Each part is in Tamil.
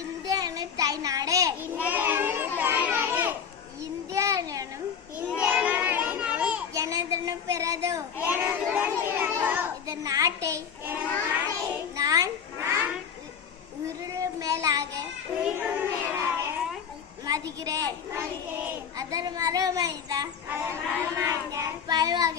இந்திய என தாய்நாடு. இந்திய எனும் எனதுடன் பிறதோ இந்த நாட்டை நான் உயிர் மேலாக மதிக்கிறேன். அதன் மரமைந்த பழவக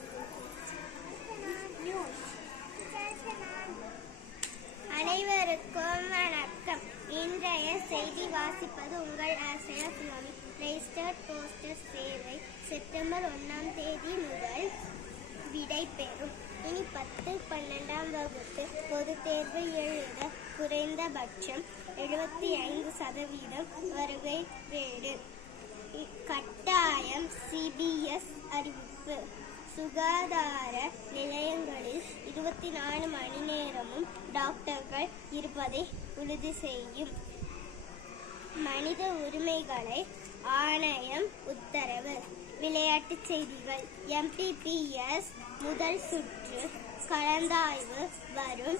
அனைவருக்கும் வணக்கம். இன்றைய செய்தி வாசிப்பது உங்கள் ஆசிரியர் சுவாமி ரெஜிஸ்டர்ட் போஸ்டர் சேவை செப்டம்பர் ஒன்றாம் தேதி முதல் விடை பெறும். இனி பத்து பன்னெண்டாம் வகுப்பு பொது தேர்வு எழுத குறைந்தபட்சம் எழுபத்தி ஐந்து சதவீதம் வருகை வேடு கட்டாயம் சிபிஎஸ் அறிவிப்பு. சுகாதார நிலை இருபத்தி நாலு மணி நேரமும் டாக்டர்கள் இருப்பதை உறுதி செய்யும். மனித உரிமைகளை ஆணையம் உத்தரவு. விளையாட்டுச் செய்திகள். எம்பிபிஎஸ் முதல் சுற்று கலந்தாய்வு வரும்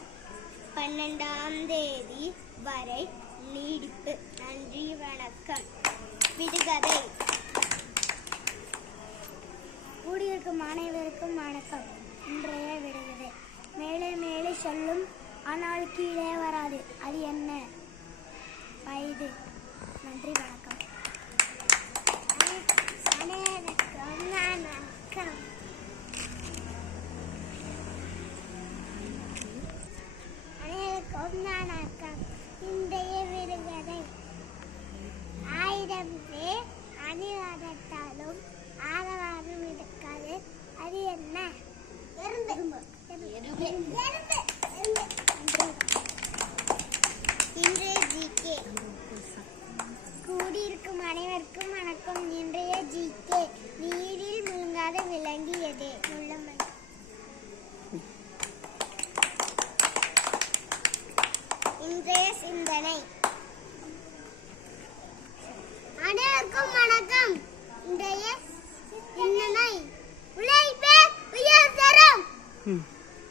பன்னெண்டாம் தேதி வரை நீடிப்பு. நன்றி வணக்கம். விடுகதை. வயது நன்றி இன்றைய சிந்தனை. அனைவருக்கும் வணக்கம். இன்றைய சிந்தனை. உழைப்பே உயர் தரம்.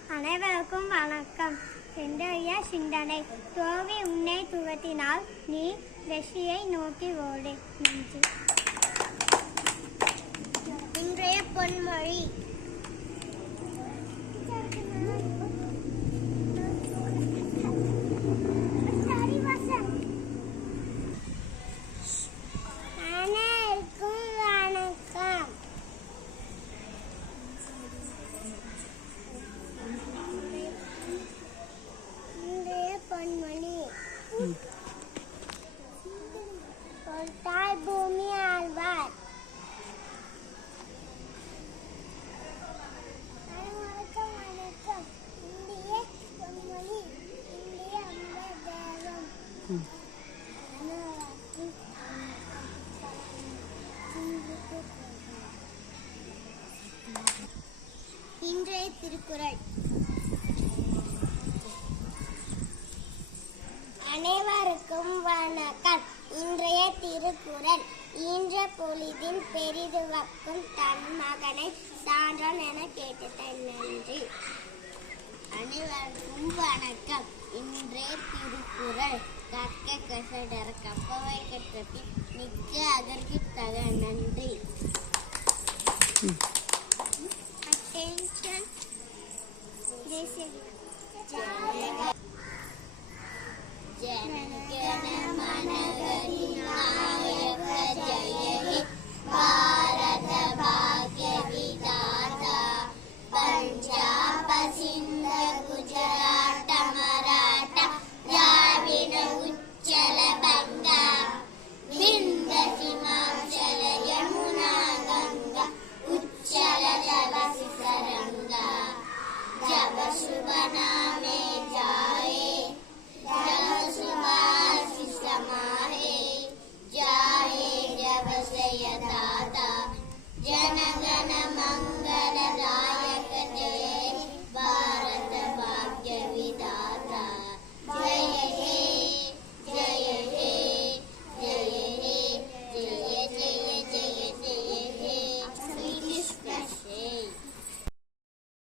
அனைவருக்கும் வணக்கம். இன்றைய சிந்தனை. தோவி உன்னை துவத்தினால் நீ வெற்றியை நோக்கி ஓடு நன்றி இன்றைய பொன்மொழி அனைவருக்கும் வணக்கம் இன்றைய பொன்மொழி தொட்டால் பூமி ஆழ்வார் ம். இன்றைய திருக்குறள். அனைவருக்கும் வணக்கம். இன்றைய திருக்குறள். ஈன்ற பொழுதின் பெரிதுவக்கும் தன் மகனை சான்றான் என கேட்டுத்தன் நன்றி. அனைவருக்கும் வணக்கம். இன்றைய திருக்குறள். கற்க கசடர கப்பவை கற்றபின் நிற்க அதற்கு தக நன்றி. நாயக ஜய